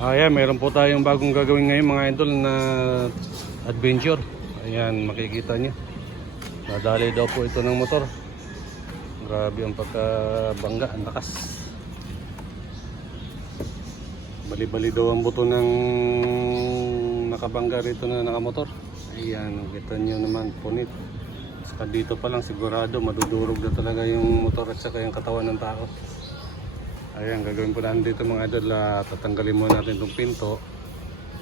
Ayan, meron po tayong bagong gagawin ngayon mga idol na adventure. Ayan, makikita niyo. Nadali daw po ito ng motor. Grabe ang pagkabangga, ang lakas. Bali-bali daw ang buto ng nakabangga rito na nakamotor. Ayan, kita niyo naman, punit. Saka dito pa lang sigurado madudurog na talaga yung motor at saka yung katawan ng tao. Ayan, gagawin po natin dito mga idol. ah, tatanggalin muna natin itong pinto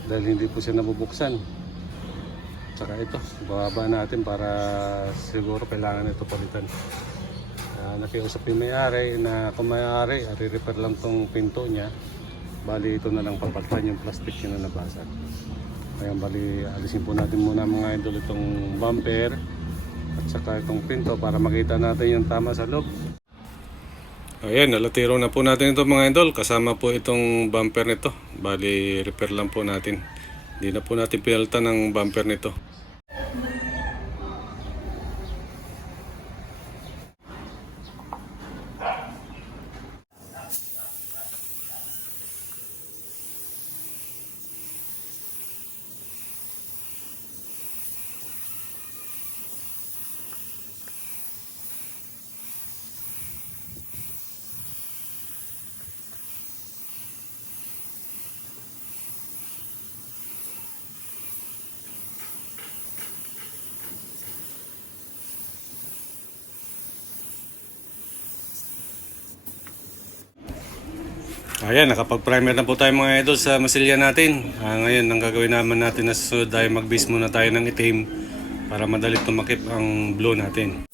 dahil hindi po siya nabubuksan. Tsaka ito, bababa natin para siguro kailangan ito palitan. Uh, nakiusap yung may-ari na kung may-ari, re-repair lang tong pinto niya. Bali ito na lang papalitan yung plastic niya na nabasag. Ayan, bali alisin po natin muna mga idol itong bumper at saka itong pinto para makita natin yung tama sa loob. Ayan, nalatiro na po natin ito mga idol. Kasama po itong bumper nito. Bali, repair lang po natin. Hindi na po natin pinalitan ng bumper nito. Ayan, nakapag-primer na po tayo mga idol sa masilya natin. Ah, ngayon, ang gagawin naman natin na susunod ay mag-base muna tayo ng itim para madali tumakip ang blow natin.